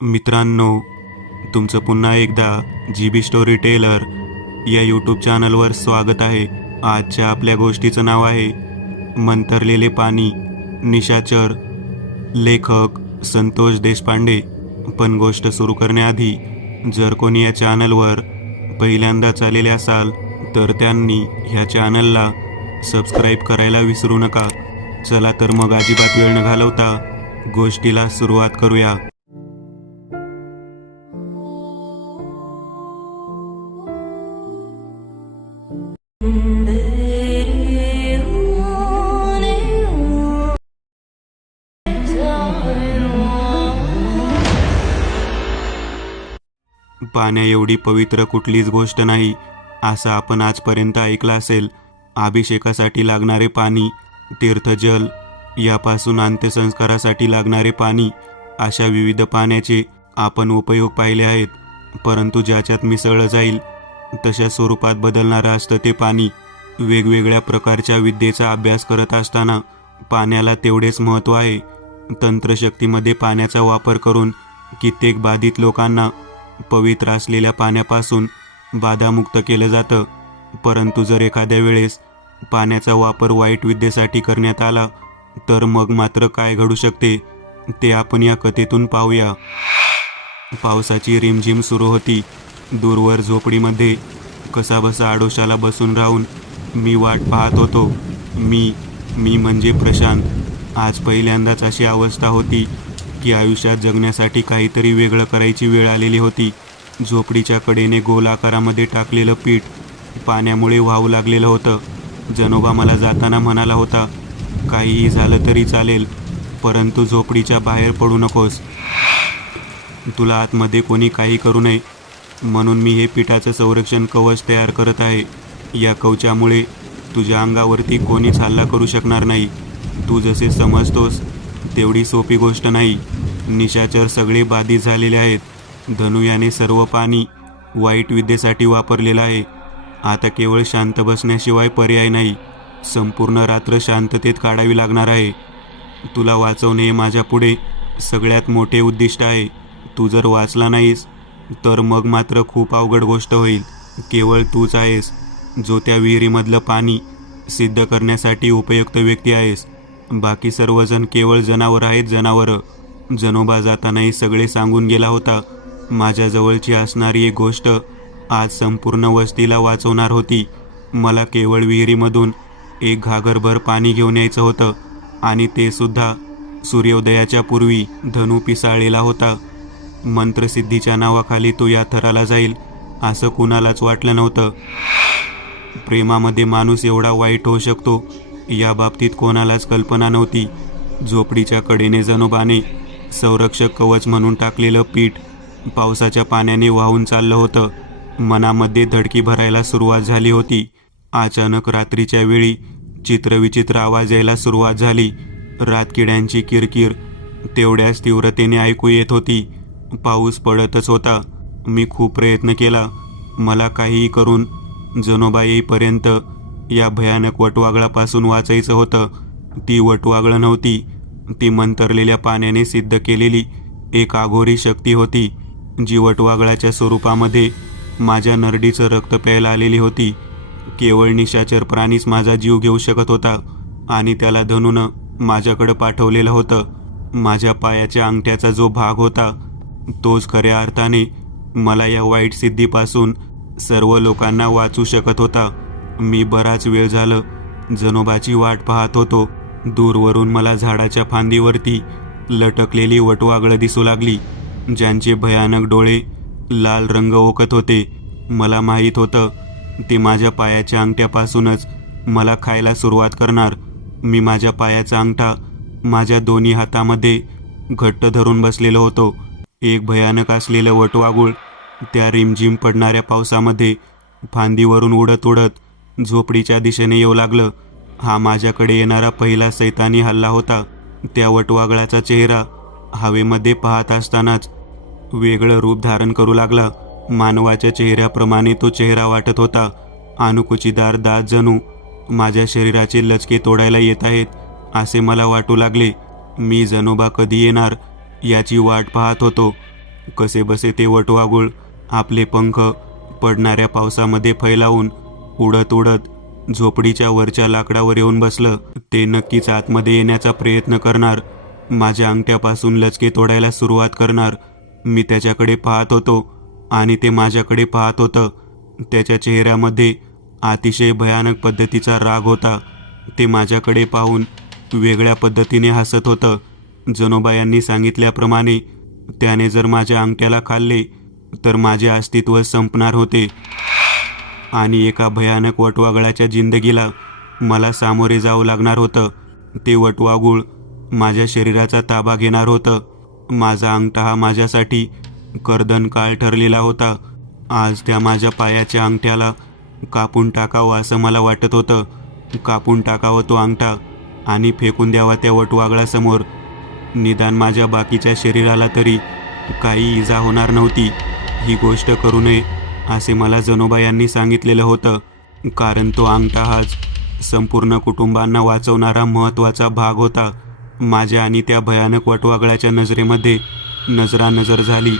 मित्रांनो, तुमचं पुन्हा एकदा GB स्टोरी टेलर या यूट्यूब चॅनलवर स्वागत आहे. आजच्या आपल्या गोष्टीचं नाव आहे मंतरलेले पाणी. निशाचर. लेखक संतोष देशपांडे. पण गोष्ट सुरू करण्याआधी जर कोणी या चॅनलवर पहिल्यांदाच आलेले असाल तर त्यांनी ह्या चॅनलला सबस्क्राईब करायला विसरू नका. चला तर मग अजिबात वेळ न घालवता गोष्टीला सुरुवात करूया. पाण्या एवढी पवित्र कुठलीच गोष्ट नाही असं आपण आजपर्यंत ऐकलं असेल. अभिषेकासाठी लागणारे पाणी, तीर्थजल, यापासून अंत्यसंस्कारासाठी लागणारे पाणी, अशा विविध पाण्याचे आपण उपयोग पाहिले आहेत. परंतु ज्याच्यात मिसळलं जाईल तशा स्वरूपात बदलणारं असतं ते पाणी. वेगवेगळ्या प्रकारच्या विद्येचा अभ्यास करत असताना पाण्याला तेवढेच महत्त्व आहे. तंत्रशक्तीमध्ये पाण्याचा वापर करून कित्येक बाधित लोकांना पवित्र असलेल्या पाण्यापासून बाधामुक्त केलं जातं. परंतु जर एखाद्या वेळेस पाण्याचा वापर वाईट विद्येसाठी करण्यात आला तर मग मात्र काय घडू शकते ते आपण या कथेतून पाहूया. पावसाची रिमझिम सुरू होती. दूरवर झोपडीमध्ये कसाबसा आडोशाला बसून राहून मी वाट पाहत होतो. मी म्हणजे प्रशांत. आज पहिल्यांदाच अशी अवस्था होती की आयुष्यात जगण्यासाठी काहीतरी वेगळं करायची वेळ आलेली होती. झोपडीच्या कडेने गोल आकारामध्ये टाकलेलं पीठ पाण्यामुळे वाहू लागलेलं होतं. जनोबा मला जाताना म्हणाला होता, काहीही झालं तरी चालेल, परंतु झोपडीच्या बाहेर पडू नकोस. तुला आतमध्ये कोणी काही करू नये म्हणून मी हे पिठाचं संरक्षण कवच तयार करत आहे. या कवचामुळे तुझ्या अंगावरती कोणीच हल्ला करू शकणार नाही. तू जसे समजतोस तेवढी सोपी गोष्ट नाही. निशाचर सगळे बाधित झालेले आहेत. धनु याने सर्व पाणी वाईट विद्येसाठी वापरलेलं आहे. आता केवळ शांत बसण्याशिवाय पर्याय नाही. संपूर्ण रात्र शांततेत काढावी लागणार आहे. तुला वाचवणे हे माझ्या पुढे सगळ्यात मोठे उद्दिष्ट आहे. तू जर वाचला नाहीस तर मग मात्र खूप अवघड गोष्ट होईल. केवळ तूच आहेस जो त्या विहिरीमधलं पाणी सिद्ध करण्यासाठी उपयुक्त व्यक्ती आहेस. बाकी सर्वजण केवळ जनावर आहेत, जनावरं. जनोबा जातानाही सगळे सांगून गेला होता. माझ्याजवळची असणारी एक गोष्ट आज संपूर्ण वस्तीला वाचवणार होती. मला केवळ विहिरीमधून एक घागरभर पाणी घेऊन यायचं होतं आणि ते सुद्धा सूर्योदयाच्या पूर्वी. धनु पिसाळलेला होता. मंत्रसिद्धीच्या नावाखाली तो या थराला जाईल असं कुणालाच वाटलं नव्हतं. प्रेमामध्ये माणूस एवढा वाईट होऊ शकतो या बाबतीत कोणालाच कल्पना नव्हती. झोपडीच्या कडेने जनोबाने संरक्षक कवच म्हणून टाकलेलं पीठ पावसाच्या पाण्याने वाहून चाललं होतं. मनामध्ये धडकी भरायला सुरुवात झाली होती. अचानक रात्रीच्या वेळी चित्रविचित्र आवाज यायला सुरुवात झाली. रातकिड्यांची किरकिर तेवढ्याच तीव्रतेने ऐकू येत होती. पाऊस पडतच होता. मी खूप प्रयत्न केला. मला काहीही करून जनोबा येईपर्यंत या भयानक वटवागळापासून वाचायचं होतं. ती वटवागळं नव्हती, ती मंतरलेल्या पाण्याने सिद्ध केलेली एक अघोरी शक्ती होती, जी वटवागळाच्या स्वरूपामध्ये माझ्या नरडीचं रक्त प्यायला आलेली होती. केवळ निशाचर प्राणीच माझा जीव घेऊ शकत होता आणि त्याला धनुनं माझ्याकडं पाठवलेलं होतं. माझ्या पायाच्या अंगठ्याचा जो भाग होता तोच खऱ्या अर्थाने मला या वाईट सिद्धीपासून सर्व लोकांना वाचू शकत होता. मी बराच वेळ झालं जनोबाची वाट पाहत होतो. दूरवरून मला झाडाच्या फांदीवरती लटकलेली वटवागळं दिसू लागली, ज्यांचे भयानक डोळे लाल रंग ओकत होते. मला माहीत होतं ते माझ्या पायाच्या अंगठ्यापासूनच मला खायला सुरुवात करणार. मी माझ्या पायाचा अंगठा माझ्या दोन्ही हातामध्ये घट्ट धरून बसलेलो होतो. एक भयानक असलेलं वटवागुळ त्या रिमझिम पडणाऱ्या पावसामध्ये फांदीवरून उडत उडत झोपडीच्या दिशेने येऊ लागलं. हा माझ्याकडे येणारा पहिला सैतानी हल्ला होता. त्या वटवागळाचा चेहरा हवेमध्ये पाहत असतानाच वेगळं रूप धारण करू लागला. मानवाच्या चेहऱ्याप्रमाणे तो चेहरा वाटत होता. अणुकुचीदार दात जणू माझ्या शरीराचे लचके तोडायला येत आहेत असे मला वाटू लागले. मी जनोबा कधी येणार याची वाट पाहत होतो. कसेबसे ते वटवाघूळ आपले पंख पडणाऱ्या पावसामध्ये फैलावून उडत उडत झोपडीच्या वरच्या लाकडावर येऊन बसलं. ते नक्कीच आतमध्ये येण्याचा प्रयत्न करणार, माझ्या अंगठ्यापासून लचके तोडायला सुरुवात करणार. मी त्याच्याकडे पाहत होतो आणि ते माझ्याकडे पाहत होतं. त्याच्या चेहऱ्यामध्ये अतिशय भयानक पद्धतीचा राग होता. ते माझ्याकडे पाहून वेगळ्या पद्धतीने हसत होतं. जनोबा यांनी सांगितल्याप्रमाणे त्याने जर माझ्या अंगठ्याला खाल्ले तर माझे अस्तित्व संपणार होते आणि एका भयानक वटवाघळाच्या जिंदगीला मला सामोरे जावं लागणार होतं. ते वटवाघूळ माझ्या शरीराचा ताबा घेणार होतं. माझा अंगठा हा माझ्यासाठी कर्दन काळ ठरलेला होता. आज त्या माझ्या पायाच्या अंगठ्याला कापून टाकावं असं मला वाटत होतं. कापून टाकावं तो अंगठा आणि फेकून द्यावा त्या वटवाघळासमोर. निदान माझ्या बाकीच्या शरीराला तरी काही इजा होणार नव्हती. ही गोष्ट करू नये असे मला जनोबा यांनी सांगितलेलं होतं, कारण तो अंगठा हाच संपूर्ण कुटुंबांना वाचवणारा महत्त्वाचा भाग होता. माझ्या आणि त्या भयानक वटवाघळाच्या नजरेमध्ये नजरानजर झाली.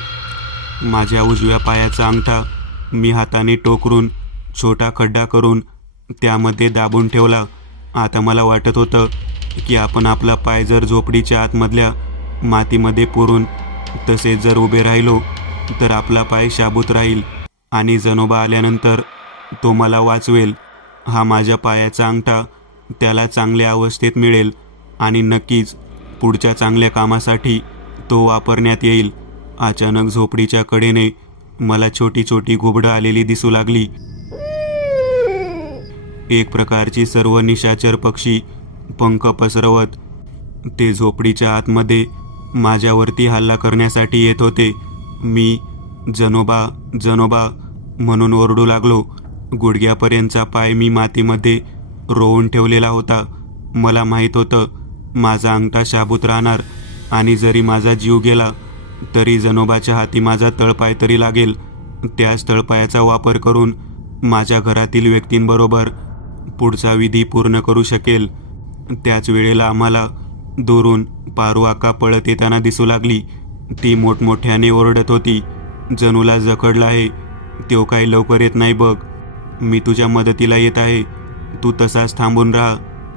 माझ्या उजव्या पायाचा अंगठा मी हाताने टोकरून छोटा खड्डा करून त्यामध्ये दाबून ठेवला. आता मला वाटत होतं की आपण आपला पाय जर झोपडीच्या आतमधल्या मातीमध्ये पुरून तसेच जर उभे राहिलो तर आपला पाय शाबूत राहील आणि जनोबा आल्यानंतर तो मला वाचवेल. हा माझ्या पायाचा अंगठा त्याला चांगल्या अवस्थेत मिळेल आणि नक्कीच पुढच्या चांगल्या कामासाठी तो वापरण्यात येईल. अचानक झोपडीच्या कडेने मला छोटी छोटी घुबडं आलेली दिसू लागली. एक प्रकारची सर्व निशाचर पक्षी पंख पसरवत ते झोपडीच्या आतमध्ये माझ्यावरती हल्ला करण्यासाठी येत होते. मी जनोबा जनोबा म्हणून ओरडू लागलो. गुडघ्यापर्यंतचा पाय मी मातीमध्ये रोवून ठेवलेला होता. मला माहीत होतं माझा अंगठा शाबूत राहणार आणि जरी माझा जीव गेला तरी जनोबाच्या हाती माझा तळपाय तरी लागेल. त्याच तळपायाचा वापर करून माझ्या घरातील व्यक्तींबरोबर पुढचा विधी पूर्ण करू शकेल. त्याच वेळेला आम्हाला दुरून पारू आका पळत येताना दिसू लागली. ती मोठमोठ्याने ओरडत होती, जनूला जखडलं आहे, तो काही लवकर येत नाही बघ. मी तुझ्या मदतीला येत आहे, तू तसाच थांबून राहा,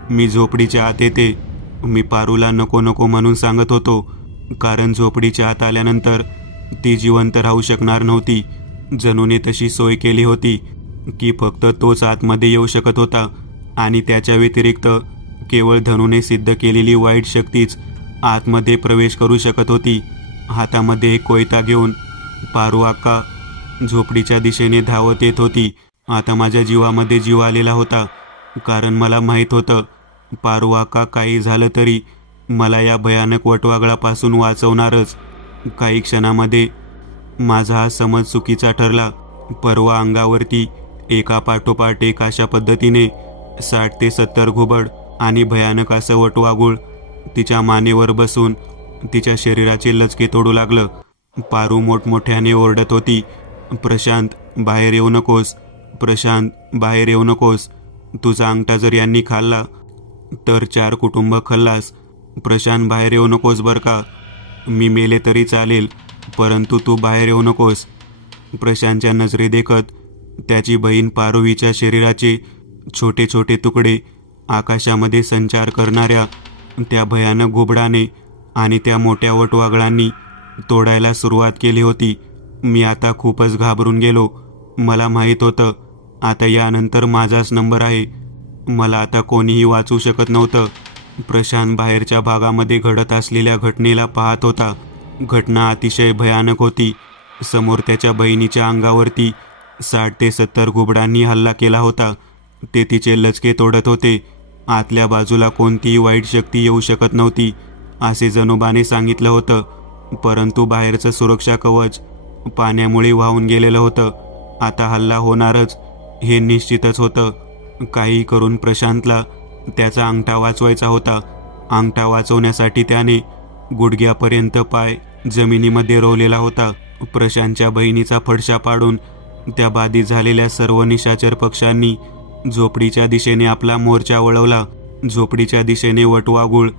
मी झोपडीच्या आत येते. मी पारूला नको नको म्हणून सांगत होतो, कारण झोपडीच्या आत आल्यानंतर ती जिवंत राहू शकणार नव्हती. जनूने तशी सोय केली होती की फक्त तोच आतमध्ये येऊ शकत होता आणि त्याच्या व्यतिरिक्त केवळ धनूने सिद्ध केलेली वाईट शक्तीच आतमध्ये प्रवेश करू शकत होती. हातामध्ये एक कोयता घेऊन पारू आका झोपडीच्या दिशेने धावत येत होती. आता माझ्या जीवामध्ये जीव आलेला होता, कारण मला माहीत होतं पारू आका काही झालं तरी मला या भयानक वटवाघळापासून वाचवणारच. काही क्षणामध्ये माझा हा समज चुकीचा ठरला. परवा अंगावरती एका पाठोपाठ एक अशा पद्धतीने 60 ते 70 घुबड आणि भयानक असं वटवाघूळ तिच्या मानेवर बसून तिच्या शरीराचे लचके तोडू लागलं. पारू मोठमोठ्याने ओरडत होती, प्रशांत बाहेर येऊ नकोस, प्रशांत बाहेर येऊ नकोस, तुझा अंगठा जर यांनी खाल्ला तर 4 कुटुंब खल्लास. प्रशांत बाहेर येऊ नकोस बरं का, मी मेले तरी चालेल, परंतु तू बाहेर येऊ नकोस. प्रशांतच्या नजरेदेखत त्याची बहीण पारुवीच्या शरीराचे छोटे छोटे तुकडे आकाशामध्ये संचार करणाऱ्या त्या भयानक घुबडाने आणि त्या मोठ्या वटवाघळांनी तोडायला सुरुवात केली होती. मी आता खूपच घाबरून गेलो. मला माहीत होतं आता यानंतर माझाच नंबर आहे. मला आता कोणीही वाचू शकत नव्हतं. प्रशांत बाहेरच्या भागामध्ये घडत असलेल्या घटनेला पाहत होता. घटना अतिशय भयानक होती. समोर त्याच्या बहिणीच्या अंगावरती 60 ते 70 घुबडांनी हल्ला केला होता. ते तिचे लचके तोडत होते. आतल्या बाजूला कोणतीही वाईट शक्ती येऊ शकत नव्हती असे जनोबाने सांगितलं होतं, परंतु बाहेरचं सुरक्षा कवच पाण्यामुळे वाहून गेलेलं होतं. आता हल्ला होणारच हे निश्चितच होतं. काही करून प्रशांतला त्याचा अंगठा वाचवायचा होता. अंगठा वाचवण्यासाठी त्याने गुडघ्यापर्यंत पाय जमिनीमध्ये रोवलेला होता. प्रशांतच्या बहिणीचा फडशा पाडून त्या बाधित झालेल्या सर्व निशाचर पक्ष्यांनी झोपडीच्या दिशेने आपला मोर्चा वळवला. झोपडीच्या दिशेने वटवाघूळ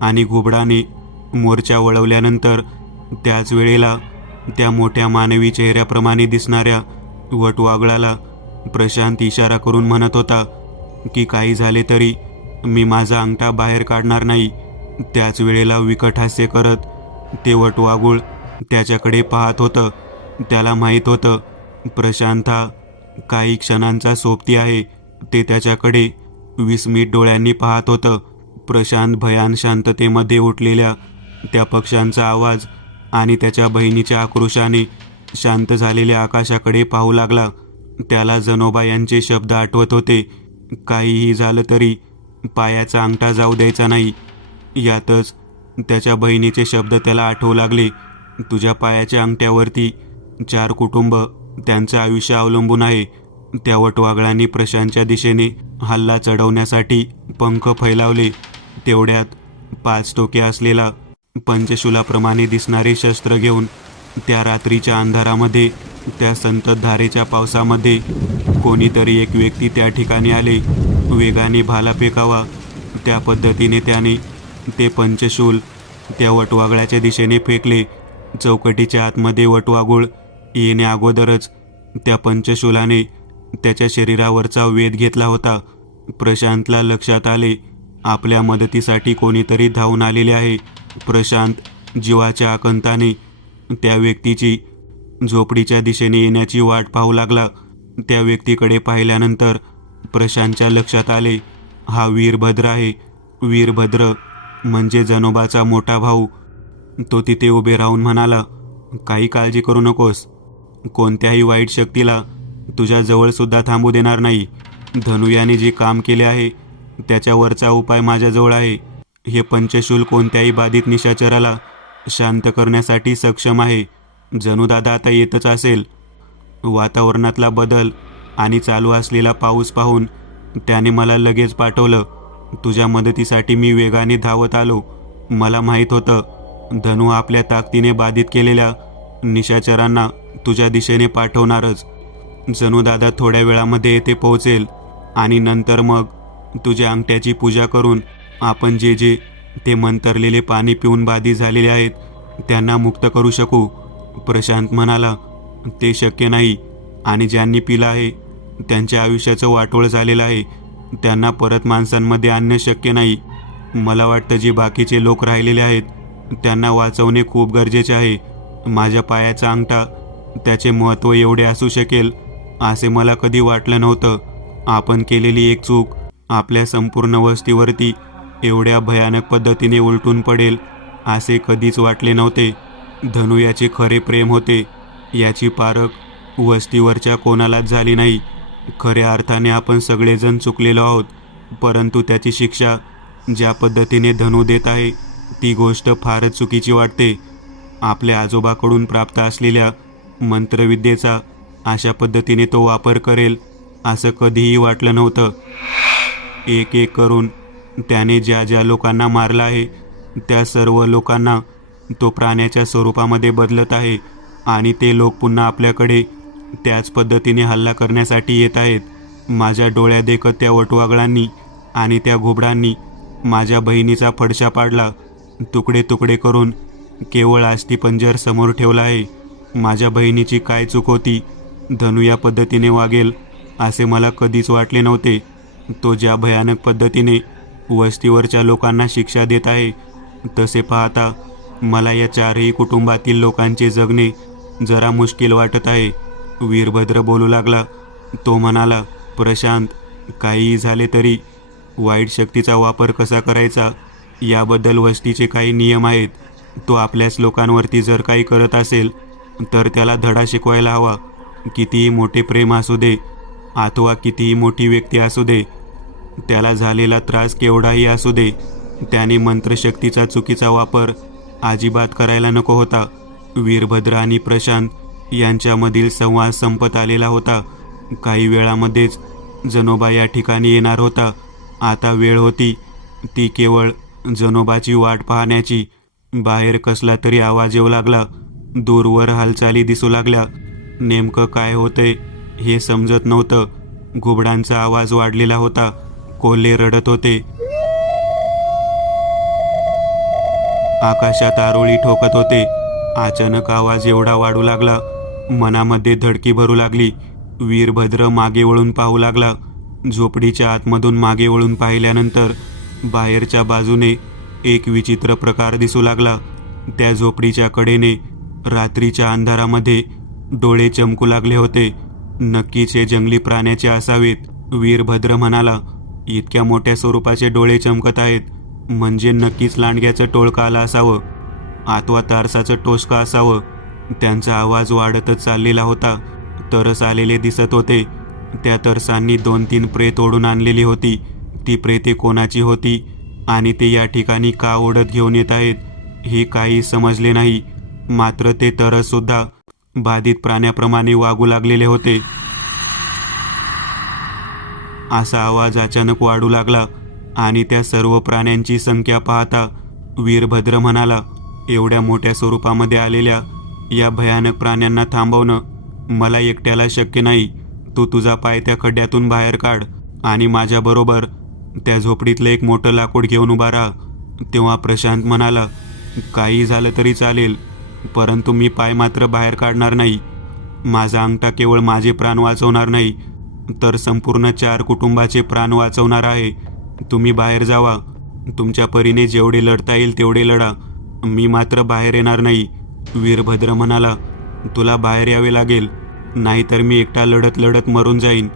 आणि घुबडाने मोर्चा वळवल्यानंतर त्याच वेळेला त्या मोठ्या मानवी चेहऱ्याप्रमाणे दिसणाऱ्या वटवागळाला प्रशांत इशारा करून म्हणत होता की काही झाले तरी मी माझा अंगठा बाहेर काढणार नाही. त्याच वेळेला विकट हास्य करत ते वटवागुळ त्याच्याकडे पाहत होतं. त्याला माहीत होतं प्रशांत हा काही क्षणांचा सोबती आहे. ते त्याच्याकडे विस्मित डोळ्यांनी पाहत होतं. प्रशांत भयान शांततेमध्ये उठलेल्या त्या पक्ष्यांचा आवाज आणि त्याच्या बहिणीच्या आक्रोशाने शांत झालेल्या आकाशाकडे पाहू लागला. त्याला जनोबा यांचे शब्द आठवत होते, काहीही झालं तरी पायाचा अंगठा जाऊ द्यायचा नाही. यातच त्याच्या बहिणीचे शब्द त्याला आठवू लागले, तुझ्या पायाच्या अंगठ्यावरती 4 कुटुंब त्यांचं आयुष्य अवलंबून आहे. त्या वटवागळांनी प्रशांतच्या दिशेने हल्ला चढवण्यासाठी पंख फैलावले. तेवढ्यात 5 टोके असलेला पंचशूलाप्रमाणे दिसणारे शस्त्र घेऊन त्या रात्रीच्या अंधारामध्ये, त्या संततधारेच्या पावसामध्ये कोणीतरी एक व्यक्ती त्या ठिकाणी आले. वेगाने भाला फेकावा त्या पद्धतीने त्याने ते पंचशूल त्या वटवागळाच्या दिशेने फेकले. चौकटीच्या आतमध्ये वटवागुळ येण्या अगोदरच त्या पंचशूलाने त्याच्या शरीरावरचा वेध घेतला होता. प्रशांतला लक्षात आले, आपल्या मदतीसाठी कोणीतरी धावून आलेले आहे. प्रशांत जीवाच्या आकंताने त्या व्यक्तीची झोपडीच्या दिशेने येण्याची वाट पाहू लागला. त्या व्यक्तीकडे पाहिल्यानंतर प्रशांतच्या लक्षात आले, हा वीरभद्र आहे. वीरभद्र म्हणजे जनोबाचा मोठा भाऊ. तो तिथे उभे राहून म्हणाला, काही काळजी करू नकोस. कोणत्याही वाईट शक्तीला तुझ्या जवळसुद्धा थांबू देणार नाही. धनुयाने जे काम केले आहे त्याच्यावरचा उपाय माझ्याजवळ आहे. हे पंचशूल कोणत्याही बाधित निशाचराला शांत करण्यासाठी सक्षम आहे. जणूदादा आता येतच असेल. वातावरणातला बदल आणि चालू असलेला पाऊस पाहून त्याने मला लगेच पाठवलं. तुझ्या मदतीसाठी मी वेगाने धावत आलो. मला माहीत होतं धनु आपल्या ताकदीने बाधित केलेल्या निशाचरांना तुझ्या दिशेने पाठवणारच. जणूदादा थोड्या वेळामध्ये येथे पोहोचेल आणि नंतर मग तुझ्या अंगठ्याची पूजा करून आपण जे ते मंतरलेले पाणी पिऊन बाधित झालेले आहेत त्यांना मुक्त करू शकू. प्रशांत म्हणाला, ते शक्य नाही. आणि ज्यांनी पिलं आहे त्यांच्या आयुष्याचं वाटोळ झालेलं आहे. त्यांना परत माणसांमध्ये आणणं शक्य नाही. मला वाटतं जे बाकीचे लोक राहिलेले आहेत त्यांना वाचवणे खूप गरजेचे आहे. माझ्या पायाचा अंगठा त्याचे महत्त्व एवढे असू शकेल असे मला कधी वाटलं नव्हतं. आपण केलेली एक चूक आपल्या संपूर्ण वस्तीवरती एवढ्या भयानक पद्धतीने उलटून पडेल असे कधीच वाटले नव्हते. धनुयाचे खरे प्रेम होते याची पारख वस्तीवरच्या कोणालाच झाली नाही. खऱ्या अर्थाने आपण सगळेजण चुकलेलो आहोत, परंतु त्याची शिक्षा ज्या पद्धतीने धनु देत आहे ती गोष्ट फारच चुकीची वाटते. आपल्या आजोबाकडून प्राप्त असलेल्या मंत्रविद्येचा अशा पद्धतीने तो वापर करेल असं कधीही वाटलं नव्हतं. एक एक करून त्याने ज्या ज्या लोकांना मारलं आहे त्या सर्व लोकांना तो प्राण्याच्या स्वरूपामध्ये बदलत आहे आणि ते लोक पुन्हा आपल्याकडे त्याच पद्धतीने हल्ला करण्यासाठी येत आहेत. माझ्या डोळ्यादेखत त्या वटवागळांनी आणि त्या घुबडांनी माझ्या बहिणीचा फडशा पाडला. तुकडे तुकडे करून केवळ अस्थिपंजर समोर ठेवला आहे. माझ्या बहिणीची काय चूक होती? धनु या पद्धतीने वागेल असे मला कधीच वाटले नव्हते. तो ज्या भयानक पद्धतीने वस्तीवरच्या लोकांना शिक्षा देत आहे तसे पाहता मला या 4ही कुटुंबातील लोकांचे जगणे जरा मुश्किल वाटत आहे. वीरभद्र बोलू लागला. तो म्हणाला, प्रशांत, काहीही झाले तरी वाईट शक्तीचा वापर कसा करायचा याबद्दल वस्तीचे काही नियम आहेत. तो आपल्याच लोकांवरती जर काही करत असेल तर त्याला धडा शिकवायला हवा. कितीही मोठे प्रेम असू दे अथवा कितीही मोठी व्यक्ती असू दे, त्याला झालेला त्रास केवढाही असू दे, त्याने मंत्रशक्तीचा चुकीचा वापर अजिबात करायला नको होता. वीरभद्र आणि प्रशांत यांच्यामधील संवाद संपत आलेला होता. काही वेळामध्येच जनोबा या ठिकाणी येणार होता. आता वेळ होती ती केवळ जनोबाची वाट पाहण्याची. बाहेर कसला तरी आवाज येऊ लागला. दूरवर हालचाली दिसू लागल्या. नेमकं काय होतंय हे समजत नव्हतं. घुबडांचा आवाज वाढलेला होता. कोल्हे रडत होते. आकाशात आरोळी ठोकत होते. अचानक आवाज एवढा वाढू लागला, मनामध्ये धडकी भरू लागली. वीरभद्र मागे वळून पाहू लागला. झोपडीच्या आतमधून मागे वळून पाहिल्यानंतर बाहेरच्या बाजूने एक विचित्र प्रकार दिसू लागला. त्या झोपडीच्या कडेने रात्रीच्या अंधारामध्ये डोळे चमकू लागले होते. नक्कीच हे जंगली प्राण्याचे असावेत. वीरभद्र म्हणाला, इतक्या मोठ्या स्वरूपाचे डोळे चमकत आहेत म्हणजे नक्कीच लांडग्याचं टोळकं आलं असावं अथवा तारसाचं टोचकं असावं. त्यांचा आवाज वाढतच चाललेला होता. तरस आलेले दिसत होते. त्या तरसांनी 2-3 प्रेत ओढून आणलेली होती. ती प्रेते कोणाची होती आणि ते या ठिकाणी का ओढत घेऊन येत आहेत हे काही समजले नाही. मात्र ते तरससुद्धा बाधित प्राण्याप्रमाणे वागू लागलेले होते. असा आवाज अचानक वाढू लागला आणि त्या सर्व प्राण्यांची संख्या पाहता वीरभद्र म्हणाला, एवढ्या मोठ्या स्वरूपामध्ये आलेल्या या भयानक प्राण्यांना थांबवणं मला एकट्याला शक्य नाही. तू तुझा पाय त्या खड्ड्यातून बाहेर काढ आणि माझ्याबरोबर त्या झोपडीतलं एक मोठं लाकूड घेऊन उभा राहा. तेव्हा प्रशांत म्हणाला, काही झालं तरी चालेल, परंतु मी पाय मात्र बाहेर काढणार नाही. माझा अंगठा केवळ माझे प्राण वाचवणार नाही तर संपूर्ण 4 कुटुंबाचे प्राण वाचवणार आहे. तुम्ही बाहेर जावा. तुमच्या परीने जेवढे लढता येईल तेवढे लढा. मी मात्र बाहेर येणार नाही. वीरभद्र म्हणाला, तुला बाहेर यावे लागेल, नाहीतर मी एकटा लढत लढत मरून जाईन.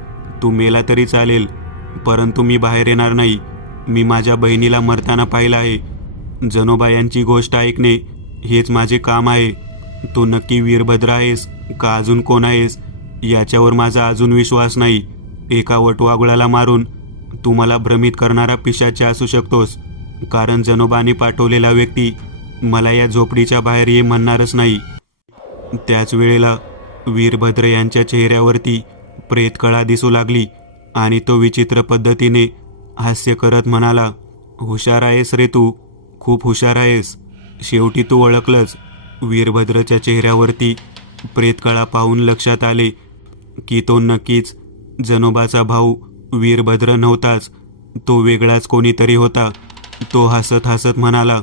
तू मेला तरी चालेल, परंतु मी बाहेर येणार नाही. मी माझ्या बहिणीला मरताना पाहिलं आहे. जनोबा यांची गोष्ट ऐकणे हेच माझे काम आहे. तू नक्की वीरभद्र आहेस का अजून कोण आहेस याच्यावर माझा अजून विश्वास नाही. एका वटवाघुळाला मारून तू मला भ्रमित करणारा पिशाच असू शकतोस, कारण जनोबाने पाठवलेला व्यक्ती मला या झोपडीच्या बाहेर ये म्हणणारच नाही. त्याच वेळेला वीरभद्र यांच्या चेहऱ्यावरती प्रेतकळा दिसू लागली आणि तो विचित्र पद्धतीने हास्य करत म्हणाला, हुशार आहेस रे तू, खूप हुशार आहेस. शेवटी तू ओळखलंच. वीरभद्रच्या चेहऱ्यावरती प्रेतकळा पाहून लक्षात आले की तो नक्कीच जनोबाचा भाऊ वीरभद्र नव्हताच, तो वेगळाच कोणीतरी होता. तो हसत हसत म्हणाला,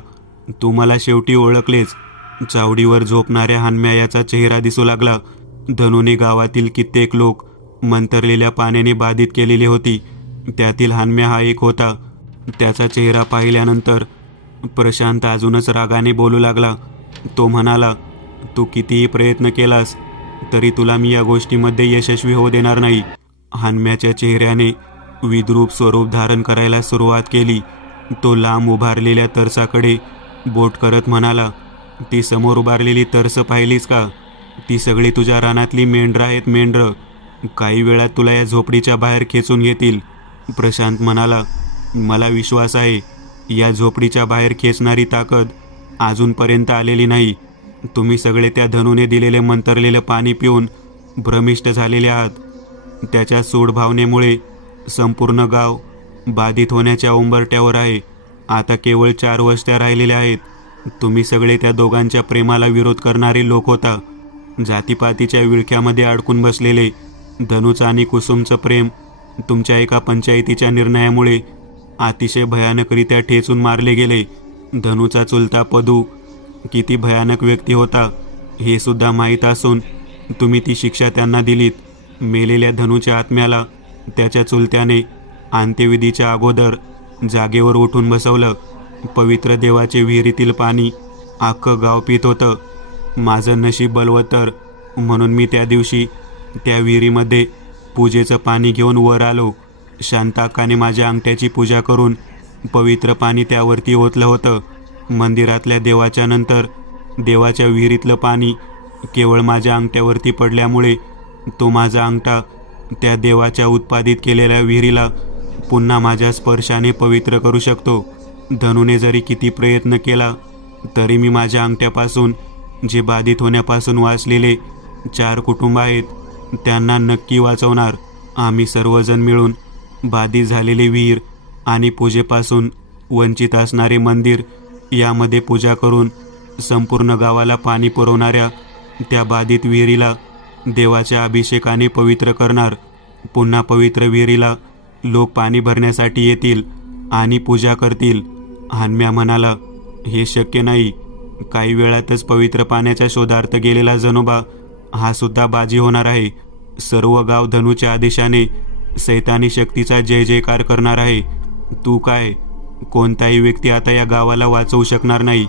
तू मला शेवटी ओळखलेच. चावडीवर झोपणाऱ्या हन्म्या याचा चेहरा दिसू लागला. धनुने गावातील कित्येक लोक मंतरलेल्या पाण्याने बाधित केलेली होती. त्यातील हन्म्या हा एक होता. त्याचा चेहरा पाहिल्यानंतर प्रशांत अजूनच रागाने बोलू लागला. तो म्हणाला, तू कितीही प्रयत्न केलास तरी तुला मी या गोष्टीमध्ये यशस्वी होऊ देणार नाही. हन्म्याच्या चेहऱ्याने विद्रूप स्वरूप धारण करायला सुरुवात केली. तो लांब उभारलेल्या तरसाकडे बोट करत म्हणाला, ती समोर उभारलेली तरस पाहिलीस का? ती सगळी तुझ्या रानातली मेंढरं आहेत, मेंढरं. काही वेळात तुला या झोपडीच्या बाहेर खेचून घेतील. प्रशांत म्हणाला, मला विश्वास आहे या झोपडीच्या बाहेर खेचणारी ताकद अजूनपर्यंत आलेली नाही. तुम्ही सगळे त्या धनुने दिलेले मंतरलेलं पाणी पिऊन भ्रमिष्ट झालेले आहात. त्याच्या सूड भावनेमुळे संपूर्ण गाव बाधित होण्याच्या उंबरठ्यावर आहे. आता केवळ 4 वस्त्या राहिलेल्या आहेत. तुम्ही सगळे त्या दोघांच्या प्रेमाला विरोध करणारे लोक होता. जातीपातीच्या विळख्यामध्ये अडकून बसलेले धनुचं आणि कुसुमचं प्रेम तुमच्या एका पंचायतीच्या निर्णयामुळे अतिशय भयानकरित्या ठेचून मारले गेले. धनुचा चुलता पदू किती भयानक व्यक्ती होता हे सुद्धा माहीत असून तुम्ही ती शिक्षा त्यांना दिलीत. मेलेल्या धनुच्या आत्म्याला त्याच्या चुलत्याने अंत्यविधीच्या अगोदर जागेवर उठून बसवलं. पवित्र देवाचे विहिरीतील पाणी अख्खं गाव पित होतं. माझं नशीब बलवत्तर म्हणून मी त्या दिवशी त्या विहिरीमध्ये पूजेचं पाणी घेऊन वर आलो. शांताकाने माझ्या अंगठ्याची पूजा करून पवित्र पाणी त्यावरती ओतलं होतं. मंदिरातल्या देवाच्या नंतर देवाच्या विहिरीतलं पाणी केवळ माझ्या अंगठ्यावरती पडल्यामुळे तो माझा अंगठा त्या देवाच्या उत्पादित केलेल्या विहिरीला पुन्हा माझ्या स्पर्शाने पवित्र करू शकतो. धनुने जरी किती प्रयत्न केला तरी मी माझ्या अंगठ्यापासून जे बाधित होण्यापासून वाचलेले 4 कुटुंब आहेत त्यांना नक्की वाचवणार. आम्ही सर्वजण मिळून बाधित झालेली विहीर आणि पूजेपासून वंचित असणारे मंदिर यामध्ये पूजा करून संपूर्ण गावाला पाणी पुरवणाऱ्या त्या बाधित विहिरीला देवाच्या अभिषेकाने पवित्र करणार. पुन्हा पवित्र विहिरीला लोक पाणी भरण्यासाठी येतील आणि पूजा करतील. हन्म्या म्हणाला, हे शक्य नाही. काही वेळातच पवित्र पाण्याच्या शोधार्थ गेलेला जनोबा हा सुद्धा बाजी होणार आहे. सर्व गाव धनुच्या आदेशाने सैतानी शक्तीचा जय जयकार करणार आहे. तू काय, कोणताही व्यक्ती आता या गावाला वाचवू शकणार नाही.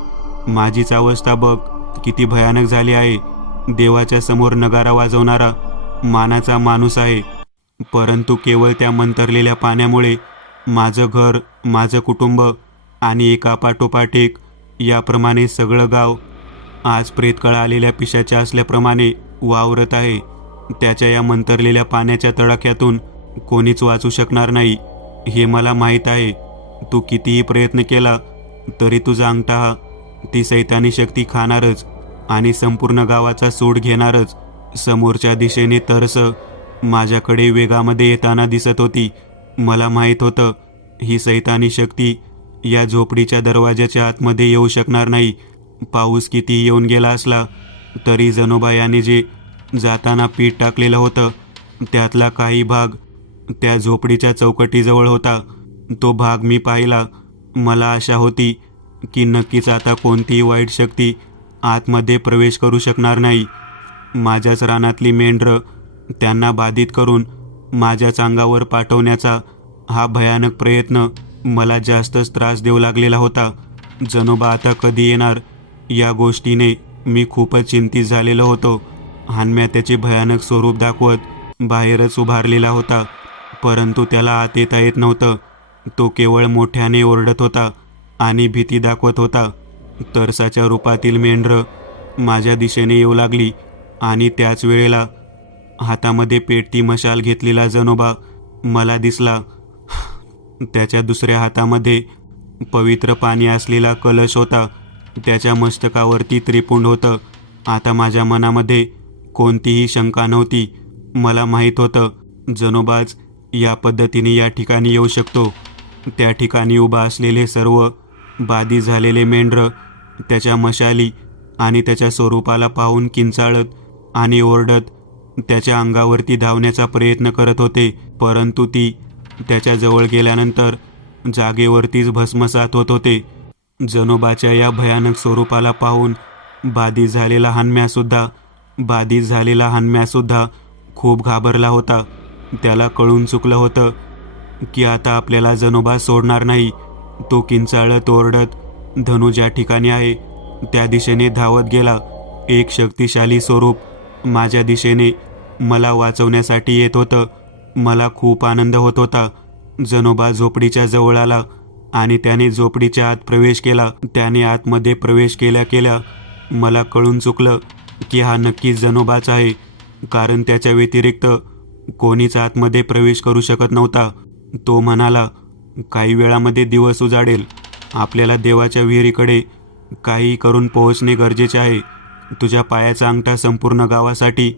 माझीच अवस्था बघ किती भयानक झाली आहे. देवाच्या समोर नगारा वाजवणारा मानाचा माणूस आहे, परंतु केवळ त्या मंतरलेल्या पाण्यामुळे माझं घर, माझं कुटुंब आणि एकापाठोपाठ एक याप्रमाणे सगळं गाव आज प्रेतकळा आलेल्या पिशाच्या असल्याप्रमाणे वावरत आहे. त्याच्या या मंतरलेल्या पाण्याच्या तडाख्यातून कोणीच वाचू शकणार नाही हे मला माहीत आहे. तू कितीही प्रयत्न केला तरी तुझा अंगठा हा ती सैतानी शक्ती खाणारच आणि संपूर्ण गावाचा सूड घेणारच. समोरच्या दिशेने तरस माझ्याकडे वेगामध्ये येताना दिसत होती. मला माहीत होतं ही सैतानी शक्ती या झोपडीच्या दरवाजाच्या आतमध्ये येऊ शकणार नाही. पाऊस किती येऊन गेला असला तरी जनोबा याने जे जाताना पीठ टाकलेलं होतं त्यातला काही भाग त्या झोपडीच्या चौकटीजवळ होता. तो भाग मी पाहिला. मला आशा होती की नक्कीच आता कोणतीही वाईट शक्ती आतमध्ये प्रवेश करू शकणार नाही. माझ्याच रानातली मेंढरं त्यांना बाधित करून माझ्याच अंगावर पाठवण्याचा हा भयानक प्रयत्न मला जास्तच त्रास देऊ लागलेला होता. जनोबा आता कधी येणार या गोष्टीने मी खूपच चिंतित झालेलो होतो. हानम्या त्याचे भयानक स्वरूप दाखवत बाहेरच उभारलेला होता, परंतु त्याला आत येता येत नव्हतं. तो केवळ मोठ्याने ओरडत होता आणि भीती दाखवत होता. तरसाच्या रूपातील मेंढरं माझ्या दिशेने येऊ लागली आणि त्याच वेळेला हातामध्ये पेटती मशाल घेतलेला जनोबा मला दिसला. त्याच्या दुसऱ्या हातामध्ये पवित्र पाणी असलेला कलश होता. त्याच्या मस्तकावरती त्रिपुंड होतं. आता माझ्या मनामध्ये कोणतीही शंका नव्हती. मला माहीत होतं जनोबाज या पद्धतीने या ठिकाणी येऊ शकतो. त्या ठिकाणी उभा असलेले सर्व बाधित झालेले मेंढरं त्याच्या मशाली आणि त्याच्या स्वरूपाला पाहून किंचाळत आणि ओरडत त्याच्या अंगावरती धावण्याचा प्रयत्न करत होते, परंतु ती त्याच्याजवळ गेल्यानंतर जागेवरतीच भस्मसात होत होते. जनोबाच्या या भयानक स्वरूपाला पाहून बाधित झालेला हन्म्यासुद्धा खूप घाबरला होता. त्याला कळून चुकलं होतं की आता आपल्याला जनोबा सोडणार नाही. तो किंचाळत ओरडत धनु ज्या ठिकाणी आहे त्या दिशेने धावत गेला. एक शक्तिशाली स्वरूप माझ्या दिशेने मला वाचवण्यासाठी येत होतं. मला खूप आनंद होत होता. जनोबा झोपडीच्या जवळ आला आणि त्याने झोपडीच्या आत प्रवेश केला. त्याने आतमध्ये प्रवेश केल्या केल्या मला कळून चुकलं की हा नक्कीच जनोबाच आहे, कारण त्याच्या व्यतिरिक्त कोणीच आतमध्ये प्रवेश करू शकत नव्हता. तो म्हणाला, काही वेळामध्ये दिवस उजाडेल. आपल्याला देवाच्या विहिरीकडे काही करून पोहोचणे गरजेचे आहे. तुझ्या पायाचा अंगठा संपूर्ण गावासाठी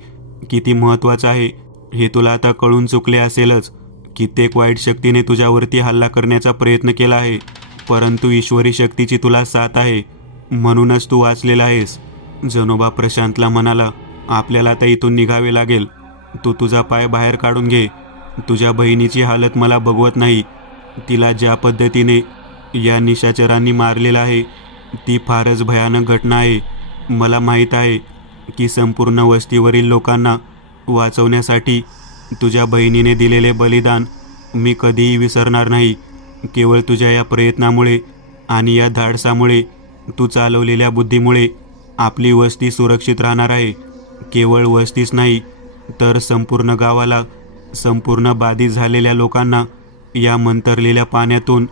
किती महत्त्वाचा आहे हे तुला आता कळून चुकले असेलच. कित्येक वाईट शक्तीने तुझ्यावरती हल्ला करण्याचा प्रयत्न केला आहे, परंतु ईश्वरी शक्तीची तुला साथ आहे, म्हणूनच तू वाचलेला आहेस. जनोबा प्रशांतला म्हणाला, आपल्याला आता इथून निघावे लागेल. तू तुझा पाय बाहेर काढून घे. तुझ्या बहिणीची हालत मला बघवत नाही. तिला ज्या पद्धतीने या निशाचरांनी मारलेलं आहे ती फारच भयानक घटना आहे. मला माहीत आहे की संपूर्ण वस्तीवरील लोकांना वाचवण्यासाठी तुझ्या बहिणीने दिलेले बलिदान मी कधीही विसरणार नाही. केवळ तुझ्या या प्रयत्नामुळे आणि या धाडसामुळे, तू चालवलेल्या बुद्धीमुळे आपली वस्ती सुरक्षित राहणार आहे. केवळ वस्तीच नाही तर संपूर्ण गावाला, संपूर्ण बाधित झालेल्या लोकांना या मंतरलेल्या पाण्यातून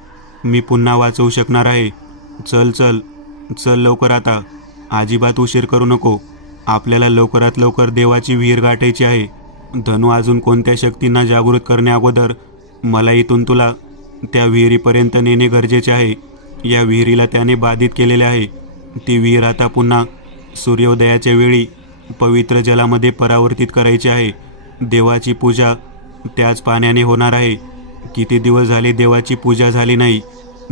मी पुन्हा वाचवू शकणार आहे. चल चल चल लवकर आता. अजिबात उशीर करू नको. आपल्याला लवकरात लवकर देवाची विहीर गाठायची आहे. धनु अजून कोणत्या शक्तींना जागृत करण्याअगोदर मला इथून तुला त्या विहिरीपर्यंत नेणे गरजेचे आहे. या विहिरीला त्याने बाधित केलेले आहे. ती विहीर आता पुन्हा सूर्योदयाच्या वेळी पवित्र जलामध्ये परावर्तित करायची आहे. देवाची पूजा त्याच पाण्याने होणार आहे. किती दिवस झाले देवाची पूजा झाली नाही,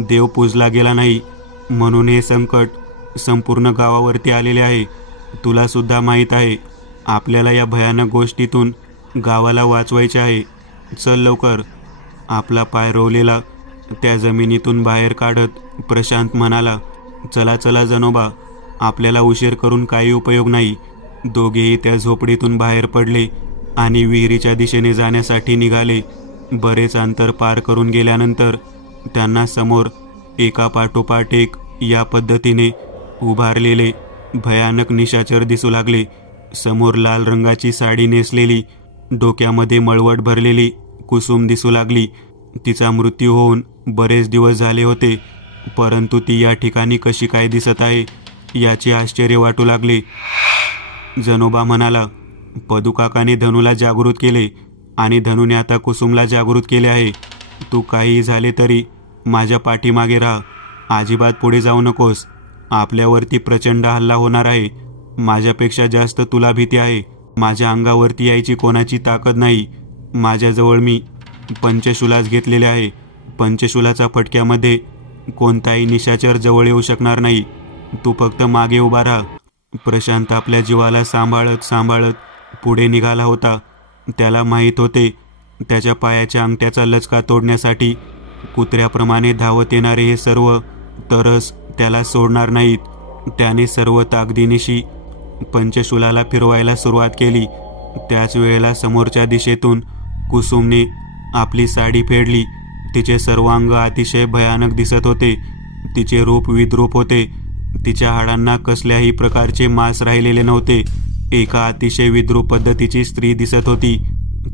देव पूजला गेला नाही, म्हणून हे संकट संपूर्ण गावावरती आलेले आहे. तुला सुद्धा माहीत आहे आपल्याला या भयानक गोष्टीतून गावाला वाचवायचे आहे. चल लवकर. आपला पाय रोवलेला त्या जमिनीतून बाहेर काढत प्रशांत म्हणाला, चला चला जनोबा, आपल्याला उशीर करून काही उपयोग नाही. दोघेही त्या झोपडीतून बाहेर पडले आणि विहिरीच्या दिशेने जाण्यासाठी निघाले. बरेच अंतर पार करून गेल्यानंतर त्यांना समोर एका पाठोपाठ एक या पद्धतीने उभारलेले भयानक निशाचर दिसू लागले. समोर लाल रंगाची साडी नेसलेली, डोक्यामध्ये मळवट भरलेली कुसुम दिसू लागली. तिचा मृत्यू होऊन बरेच दिवस झाले होते, परंतु ती या ठिकाणी कशी काय दिसत आहे याचे आश्चर्य वाटू लागले. जनोबा म्हणाला, पदूकाकाने धनूला जागृत केले आणि धनूने आता कुसुमला जागृत केले आहे. तू काहीही झाले तरी माझ्या पाठीमागे राहा. अजिबात पुढे जाऊ नकोस. आपल्यावरती प्रचंड हल्ला होणार आहे. माझ्यापेक्षा जास्त तुला भीती आहे. माझ्या अंगावरती यायची कोणाची ताकद नाही. माझ्याजवळ मी पंचशूलाच घेतलेले आहे. पंचशूलाच्या फटक्यामध्ये कोणताही निशाचर जवळ येऊ शकणार नाही. तू फक्त मागे उभा राहा. प्रशांत आपल्या जीवाला सांभाळत पुढे निघाला होता. त्याला माहीत होते त्याच्या पायाच्या अंगठ्याचा लचका तोडण्यासाठी कुत्र्याप्रमाणे धावत येणारे हे सर्व तरस त्याला सोडणार नाहीत. त्याने सर्व ताकदीनिशी पंचशूलाला फिरवायला सुरुवात केली. त्याच वेळेला समोरच्या दिशेतून कुसुमने आपली साडी फेडली. तिचे सर्व अंग अतिशय भयानक दिसत होते. तिचे रूप विद्रूप होते. तिच्या हाडांना कसल्याही प्रकारचे मांस राहिलेले नव्हते. एका अतिशय विद्रूप पद्धतीची स्त्री दिसत होती.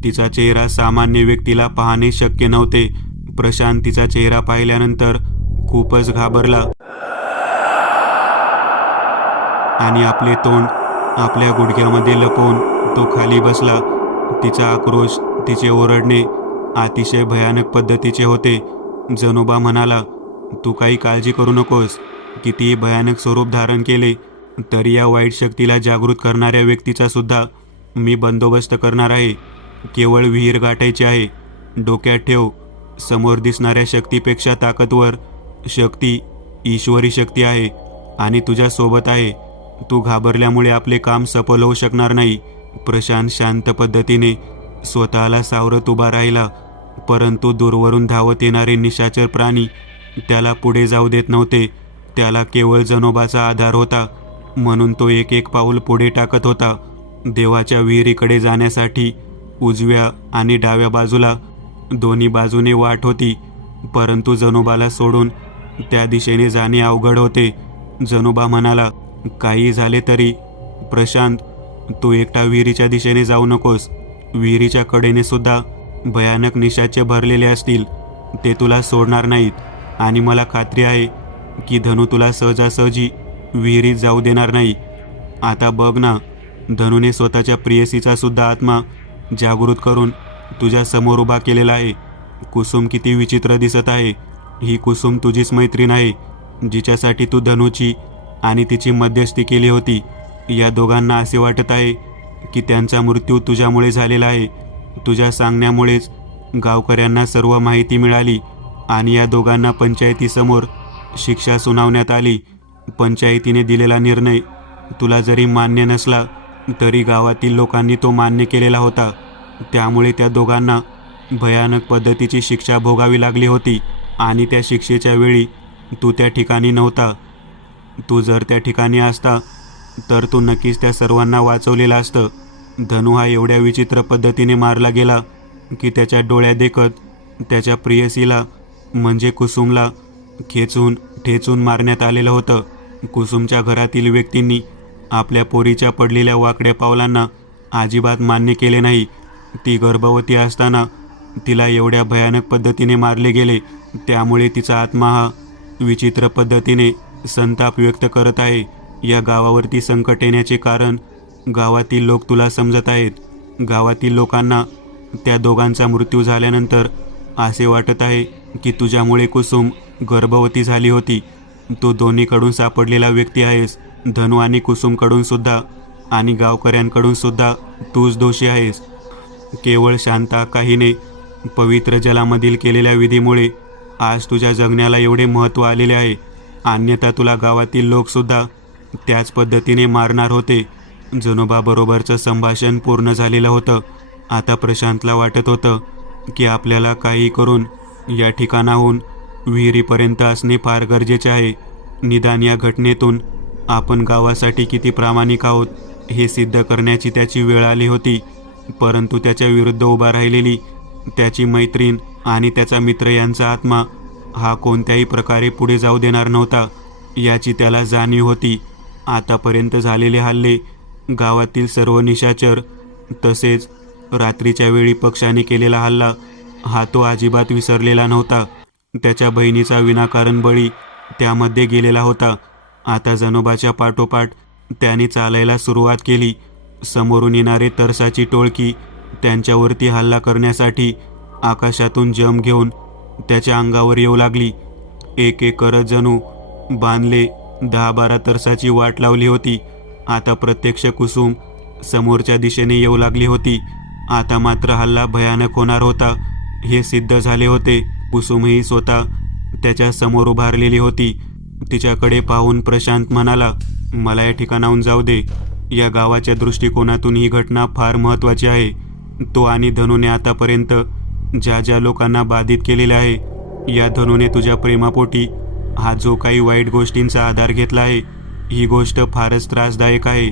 तिचा चेहरा सामान्य व्यक्तीला पाहणे शक्य नव्हते. प्रशांत तिचा चेहरा पाहिल्यानंतर खूपच घाबरला आणि आपले तोंड आपल्या गुडघ्यामध्ये लपवून तो खाली बसला. तिचा आक्रोश, तिचे ओरडणे अतिशय भयानक पद्धतीचे होते. जनोबा म्हणाला, तू काही काळजी करू नकोस. कितीही भयानक स्वरूप धारण केले तरी या वाईट शक्तीला जागृत करणाऱ्या व्यक्तीचा सुद्धा मी बंदोबस्त करणार आहे. केवळ विहीर गाठायची आहे. डोक्यात ठेव, समोर दिसणाऱ्या शक्तीपेक्षा ताकदवर शक्ती ईश्वरी शक्ती आहे आणि तुझ्या सोबत आहे. तू घाबरल्यामुळे आपले काम सफल होऊ शकणार नाही. प्रशांत शांत पद्धतीने स्वतःला सावरत उभा राहिला, परंतु दूरवरून धावत येणारे निशाचर प्राणी त्याला पुढे जाऊ देत नव्हते. त्याला केवळ जनोबाचा आधार होता, म्हणून तो एक एक पाऊल पुढे टाकत होता. देवाच्या विहिरीकडे जाण्यासाठी उजव्या आणि डाव्या बाजूला दोन्ही बाजूने वाट होती, परंतु जनोबाला सोडून त्या दिशेने जाणे अवघड होते. जनोबा म्हणाला, काही झाले तरी प्रशांत, तू एकटा विहिरीच्या दिशेने जाऊ नकोस. विहिरीच्या कडेने सुद्धा भयानक निशाचे भरलेले असतील. ते तुला सोडणार नाहीत आणि मला खात्री आहे की धनू तुला सहजासहजी विहिरीत जाऊ देणार नाही. आता बघ ना, धनूने स्वतःच्या प्रियसीचा सुद्धा आत्मा जागृत करून तुझ्या समोर उभा केलेला आहे. कुसुम किती विचित्र दिसत आहे. ही कुसुम तुझीच मैत्रीण आहे, जिच्यासाठी तू धनूची आणि तिची मध्यस्थी केली होती. या दोघांना असे वाटत आहे की त्यांचा मृत्यू तुझ्यामुळे झालेला आहे. तुझ्या सांगण्यामुळेच गावकऱ्यांना सर्व माहिती मिळाली आणि या दोघांना पंचायतीसमोर शिक्षा सुनावण्यात आली. पंचायतीने दिलेला निर्णय तुला जरी मान्य नसला तरी गावातील लोकांनी तो मान्य केलेला होता. त्यामुळे त्या दोघांना भयानक पद्धतीची शिक्षा भोगावी लागली होती आणि त्या शिक्षेच्या वेळी तू त्या ठिकाणी नव्हता. तू जर त्या ठिकाणी असता तर तू नक्कीच त्या सर्वांना वाचवलेलं असतं. धनू हा एवढ्या विचित्र पद्धतीने मारला गेला की त्याच्या डोळ्या देखत त्याच्या प्रियसीला म्हणजे कुसुमला खेचून ठेचून मारण्यात आलेलं होतं. कुसुमच्या घरातील व्यक्तींनी आपल्या पोरीच्या पडलेल्या वाकड्या पावलांना अजिबात मान्य केले नाही. ती गर्भवती असताना तिला एवढ्या भयानक पद्धतीने मारले गेले. त्यामुळे तिचा आत्मा हा विचित्र पद्धतीने संताप व्यक्त करत आहे. या गावावरती संकट येण्याचे कारण गावातील लोक तुला समजत आहेत. गावातील लोकांना त्या दोघांचा मृत्यू झाल्यानंतर असे वाटत आहे की तुझ्यामुळे कुसुम गर्भवती झाली होती. तू दोन्हीकडून सापडलेला व्यक्ती आहेस. धनू आणि कुसुमकडून सुद्धा आणि गावकऱ्यांकडून सुद्धा तूच दोषी आहेस. केवळ शांता काहीने पवित्र जलामधील केलेल्या विधीमुळे आज तुझ्या जगण्याला एवढे महत्त्व आलेले आहे. अन्यथा तुला गावातील लोकसुद्धा त्याच पद्धतीने मारणार होते. जनोबाबरोबरचं संभाषण पूर्ण झालेलं होतं. आता प्रशांतला वाटत होतं की आपल्याला काही करून या ठिकाणाहून विहिरीपर्यंत असणे फार गरजेचे आहे. निदान या घटनेतून आपण गावासाठी किती प्रामाणिक आहोत हे सिद्ध करण्याची त्याची वेळ आली होती. परंतु त्याच्या विरुद्ध उभा राहिलेली त्याची मैत्रीण आणि त्याचा मित्र यांचा आत्मा हा कोणत्याही प्रकारे पुढे जाऊ देणार नव्हता याची त्याला जाणीव होती. आतापर्यंत झालेले हल्ले, गावातील सर्व निशाचर, तसेच रात्रीच्या वेळी पक्षाने केलेला हल्ला हा तो अजिबात विसरलेला नव्हता. त्याच्या बहिणीचा विनाकारण बळी त्यामध्ये गेलेला होता. आता जनोबाच्या पाठोपाठ त्याने चालायला सुरुवात केली. समोरून येणारे तरसाची टोळकी त्यांच्यावरती हल्ला करण्यासाठी आकाशातून जम घेऊन त्याच्या अंगावर येऊ लागली. एक एक करत जणू बांधले 10-12 तरसाची वाट लावली होती. आता प्रत्यक्ष कुसुम समोरच्या दिशेने येऊ लागली होती. आता मात्र हल्ला भयानक होणार होता हे सिद्ध झाले होते. कुसुमही स्वतः त्याच्या समोर उभारलेली होती. तिच्याकडे पाहून प्रशांत म्हणाला, मला या ठिकाणाहून जाऊ दे. या गावाच्या दृष्टिकोनातून ही घटना फार महत्त्वाची आहे. तो आणि धनूने आतापर्यंत ज्या ज्या लोकांना बाधित केलेले आहे, या धनूने तुझ्या प्रेमापोटी हा जो काही वाईट गोष्टींचा आधार घेतला आहे, ही गोष्ट फारच त्रासदायक आहे.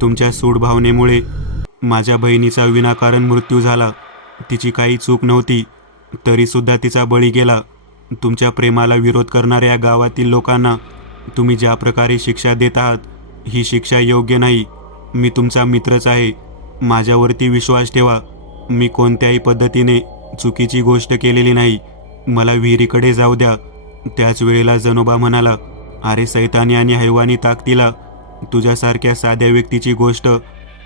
तुमच्या सूडभावनेमुळे माझ्या बहिणीचा विनाकारण मृत्यू झाला. तिची काही चूक नव्हती, तरीसुद्धा तिचा बळी गेला. तुमच्या प्रेमाला विरोध करणाऱ्या गावातील लोकांना तुम्ही ज्या प्रकारे शिक्षा देत आहात, ही शिक्षा योग्य नाही. मी तुमचा मित्रच आहे. माझ्यावरती विश्वास ठेवा. मी कोणत्याही पद्धतीने चुकीची गोष्ट केलेली नाही. मला विहिरीकडे जाऊ द्या. त्याच वेळेला जनोबा म्हणाला, अरे सैतानी आणि हैवानी ताकदीला तुझ्यासारख्या साध्या व्यक्तीची गोष्ट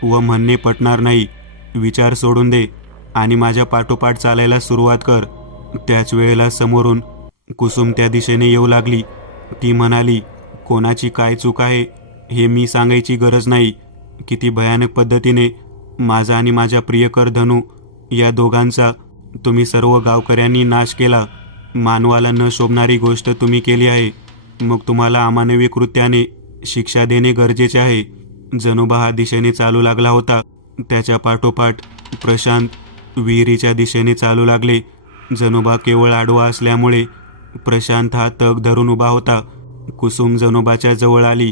व म्हणणे पटणार नाही. विचार सोडून दे आणि माझ्या पाठोपाठ चालायला सुरुवात कर. त्याच वेळेला समोरून कुसुम त्या दिशेने येऊ लागली. ती म्हणाली, कोणाची काय चूक आहे हे मी सांगायची गरज नाही. किती भयानक पद्धतीने माझा आणि माझ्या प्रियकर धनू या दोघांचा तुम्ही सर्व गावकऱ्यांनी नाश केला. मानवाला न शोभणारी गोष्ट तुम्ही केली आहे. मग तुम्हाला अमानवी कृत्याने शिक्षा देणे गरजेचे आहे. जनोबा हा दिशेने चालू लागला होता. त्याच्या पाठोपाठ प्रशांत विहिरीच्या दिशेने चालू लागले. जनोबा केवळ आडवा असल्यामुळे प्रशांत हा तग धरून उभा होता. कुसुम जनोबाच्या जवळ आली.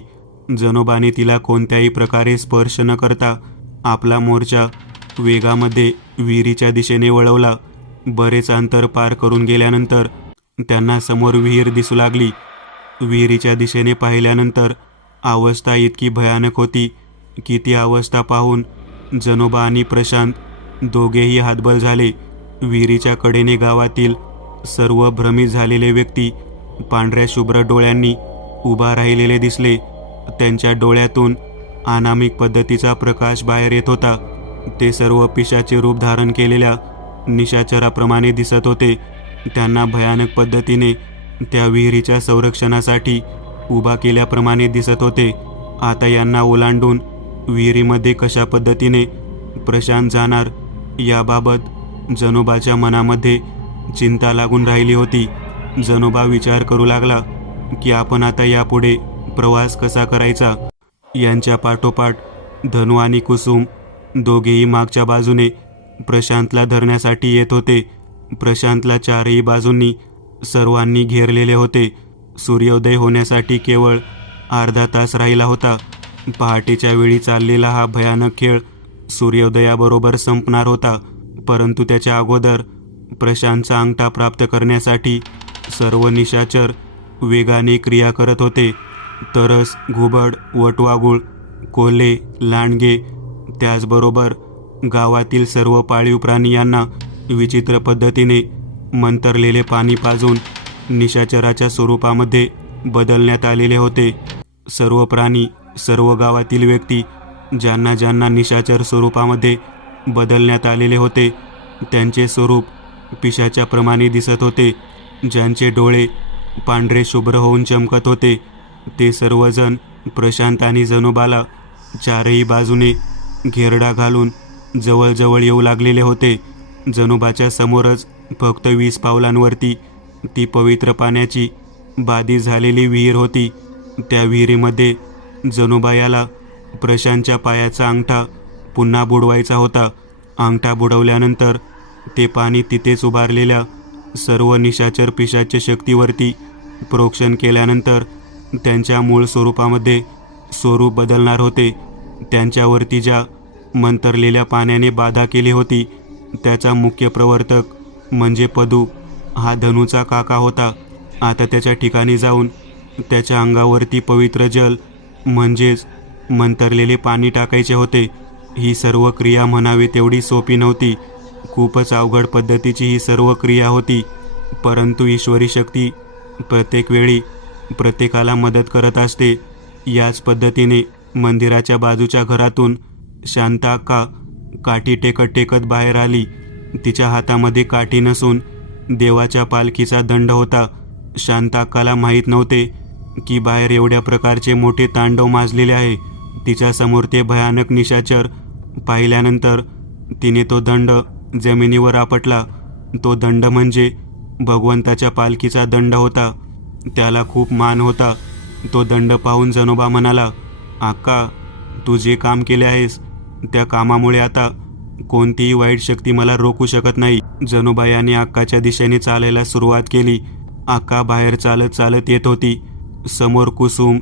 जनोबाने तिला कोणत्याही प्रकारे स्पर्श न करता आपला मोर्चा वेगामध्ये विहिरीच्या दिशेने वळवला. बरेच अंतर पार करून गेल्यानंतर त्यांना समोर विहीर दिसू लागली. विहिरीच्या दिशेने पाहिल्यानंतर अवस्था इतकी भयानक होती की ती अवस्था पाहून जनोबा आणि प्रशांत दोघेही हातबल झाले. विहिरीच्या कडेने गावातील सर्व भ्रमित झालेले व्यक्ती पांढऱ्या शुभ्र डोळ्यांनी उभा राहिलेले दिसले. त्यांच्या डोळ्यातून अनामिक पद्धतीचा प्रकाश बाहेर येत होता. ते सर्व पिशाचे रूप धारण केलेल्या निशाचराप्रमाणे दिसत होते. त्यांना भयानक पद्धतीने त्या विहिरीच्या संरक्षणासाठी उभा केल्याप्रमाणे दिसत होते. आता यांना ओलांडून विहिरीमध्ये कशा पद्धतीने प्रशांत जाणार याबाबत जनोबाच्या मनामध्ये चिंता लागून राहिली होती. जनोबा विचार करू लागला की आपण आता यापुढे प्रवास कसा करायचा. यांच्या पाठोपाठ धनू आणि कुसुम दोघेही मागच्या बाजूने प्रशांतला धरण्यासाठी येत होते. प्रशांतला चारही बाजूंनी सर्वांनी घेरलेले होते. सूर्योदय होण्यासाठी केवळ अर्धा तास राहिला होता. पहाटेच्या वेळी चाललेला हा भयानक खेळ सूर्योदयाबरोबर संपणार होता. परंतु त्याच्या अगोदर प्रशांतचा अंगठा प्राप्त करण्यासाठी सर्व निशाचर वेगाने क्रिया करत होते. तरस, घुबड, वटवाघूळ, कोल्हे, लांडगे, त्याचबरोबर गावातील सर्व पाळीव प्राणी यांना विचित्र पद्धतीने मंतरलेले पाणी पाजून निशाचराच्या स्वरूपामध्ये बदलण्यात आलेले होते. सर्व प्राणी, सर्व गावातील व्यक्ती ज्यांना ज्यांना निशाचर स्वरूपामध्ये बदलण्यात आलेले होते, त्यांचे स्वरूप पिशाच्या प्रमाणे दिसत होते. ज्यांचे डोळे पांढरे शुभ्र होऊन चमकत होते, ते सर्वजण प्रशांत आणि जनोबाला चारही बाजूने घेरडा घालून जवळजवळ येऊ लागलेले होते. जनोबाच्या समोरच फक्त 20 पावलांवरती ती पवित्र पाण्याची बाधित झालेली विहीर होती. त्या विहिरीमध्ये जनोबा याला प्रशांतच्या पायाचा अंगठा पुन्हा बुडवायचा होता. अंगठा बुडवल्यानंतर ते पाणी तिथेच उभारलेल्या सर्व निशाचर पिशाच्या शक्तीवरती प्रोक्षण केल्यानंतर त्यांच्या मूळ स्वरूपामध्ये स्वरूप बदलणार होते. त्यांच्यावरती ज्या मंतरलेल्या पाण्याने बाधा केली होती त्याचा मुख्य प्रवर्तक म्हणजे पदू हा धनूचा काका होता. आता त्याच्या ठिकाणी जाऊन त्याच्या अंगावरती पवित्र जल म्हणजेच मंतरलेले पाणी टाकायचे होते. ही सर्व क्रिया म्हणावी तेवढी सोपी नव्हती. खूपच अवघड पद्धतीची ही सर्व क्रिया होती. परंतु ईश्वरी शक्ती प्रत्येक वेळी प्रत्येकाला मदत करत असते. याच पद्धतीने मंदिराच्या बाजूच्या घरातून शांता अक्का काठी टेकत टेकत बाहेर आली. तिच्या हातामध्ये काठी नसून देवाच्या पालखीचा दंड होता. शांता अक्काला माहीत नव्हते की बाहेर एवढ्या प्रकारचे मोठे तांडव माजलेले आहे. तिच्यासमोर ते भयानक निशाचर पाहिल्यानंतर तिने तो दंड जमिनीवर आपटला. तो दंड म्हणजे भगवंताच्या पालखीचा दंड होता. त्याला खूप मान होता. तो दंड पाहून जनोबा म्हणाला, अक्का, तू जे काम केले आहेस त्या कामामुळे आता कोणतीही वाईट शक्ती मला रोखू शकत नाही. जनोबा यांनी अक्काच्या दिशेने चालायला सुरुवात केली. अक्का बाहेर चालत चालत येत होती. समोर कुसुम,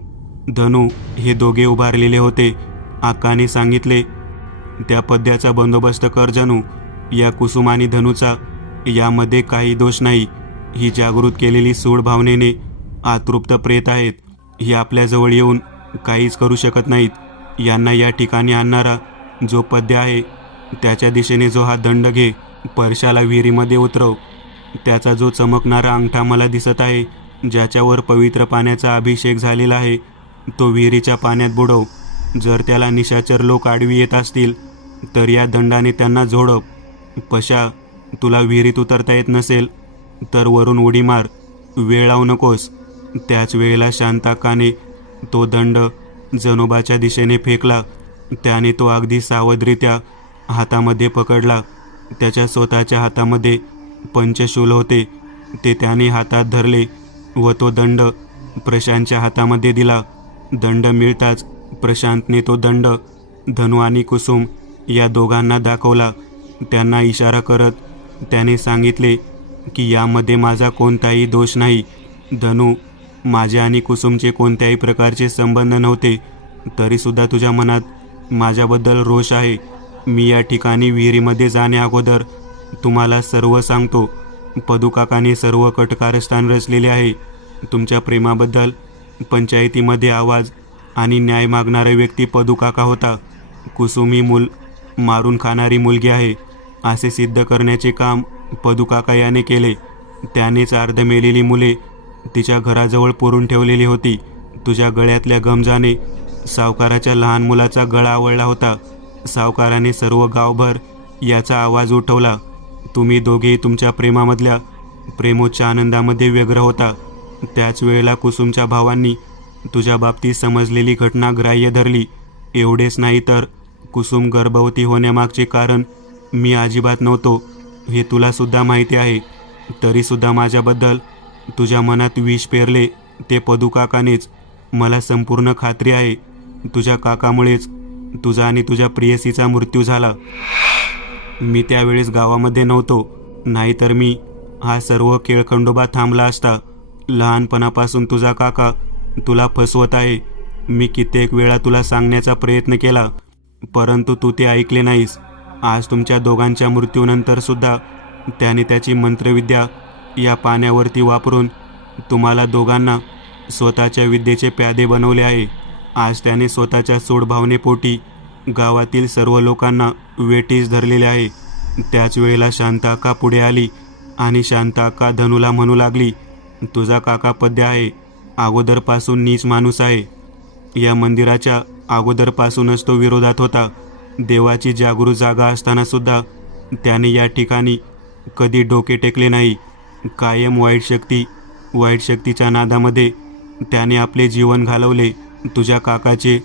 धनू हे दोघे उभारलेले होते. अक्काने सांगितले, त्या पद्याचा बंदोबस्त कर जनू. या कुसुम आणि धनूचा यामध्ये काही दोष नाही. ही जागृत केलेली सूड भावनेने अतृप्त प्रेत आहेत. ही आपल्याजवळ येऊन काहीच करू शकत नाहीत. यांना या ठिकाणी आणणारा जो पद्य आहे त्याच्या दिशेने जो हा दंड घे. परशाला विहिरीमध्ये उतरव. त्याचा जो चमकणारा अंगठा मला दिसत आहे, ज्याच्यावर पवित्र पाण्याचा अभिषेक झालेला आहे, तो विहिरीच्या पाण्यात बुडव. जर त्याला निशाचर लोक आडवी येत असतील तर या दंडाने त्यांना झोडव. पशा, तुला विहिरीत उतरता येत नसेल तर वरून उडी मार. वेळ लावू नकोस. त्याच वेळेला शांताकाने तो दंड जनोबाच्या दिशेने फेकला. त्याने तो अगदी सावधरित्या हातामध्ये पकडला. त्याच्या स्वतःच्या हातामध्ये पंचशूल होते. ते त्याने हातात धरले व तो दंड प्रशांतच्या हातामध्ये दिला. दंड मिळताच प्रशांतने तो दंड धनू आणि कुसुम या दोघांना दाखवला. त्यांना इशारा करत त्याने सांगितले की यामध्ये माझा कोणताही दोष नाही. धनू, माझे आणि कुसुमचे कोणत्याही प्रकारचे संबंध नव्हते, तरीसुद्धा तुझ्या मनात माझ्याबद्दल रोष आहे. मी या ठिकाणी विहिरीमध्ये जाण्या अगोदर तुम्हाला सर्व सांगतो. पदुकाकाने सर्व कटकारस्थान रचलेले आहे. तुमच्या प्रेमाबद्दल पंचायतीमध्ये आवाज आणि न्याय मागणारा व्यक्ती पदुकाका होता. कुसुम ही मूल मारून खाणारी मुलगी आहे असे सिद्ध करण्याचे काम पदुकाका याने केले. त्यानेच अर्ध मेलेली मुले तिच्या घराजवळ पुरून ठेवलेली होती. तुझ्या गळ्यातल्या गमजाने सावकाराच्या लहान मुलाचा गळा आवळला होता. सावकाराने सर्व गावभर याचा आवाज उठवला. तुम्ही दोघे तुमच्या प्रेमामधल्या प्रेमोच्च आनंदामध्ये व्यग्र होता. त्याच वेळेला कुसुमच्या भावांनी तुझ्या बाबतीत समजलेली घटना ग्राह्य धरली. एवढेच नाही तर कुसुम गर्भवती होण्यामागचे कारण मी अजिबात नव्हतो हे तुलासुद्धा माहिती आहे. तरीसुद्धा माझ्याबद्दल तुझ्या मनात विष पेरले ते पदुकाकानेच. मला संपूर्ण खात्री आहे तुझ्या काकामुळेच तुझा आणि तुझ्या प्रियसीचा मृत्यू झाला. मी त्यावेळेस गावामध्ये नव्हतो, नाहीतर मी हा सर्व खेळखंडोबा थांबला असता. लहानपणापासून तुझा काका तुला फसवत आहे. मी कित्येक वेळा तुला सांगण्याचा प्रयत्न केला, परंतु तू ते ऐकले नाहीस. आज तुमच्या दोघांच्या मृत्यूनंतर सुद्धा त्याने त्याची मंत्रविद्या या पाण्यावरती वापरून तुम्हाला दोघांना स्वतःच्या विद्येचे प्यादे बनवले आहे. आज त्याने स्वतःच्या सूडभावनेपोटी गावातील सर्व लोकांना वेठीस धरलेले आहे. त्याच वेळेला शांताक्का पुढे आली आणि शांताक्का धनूला म्हणू लागली, तुझा काका पद्य आहे अगोदरपासून नीच माणूस आहे. या मंदिराच्या अगोदरपासूनच तो विरोधात होता. देवाची जागृत जागा असताना सुद्धा त्याने या ठिकाणी कधी डोके टेकले नाही. कायम वाईट शक्तीच्या नादामध्ये त्याने आपले जीवन घालवले. तुझ्या काकाचे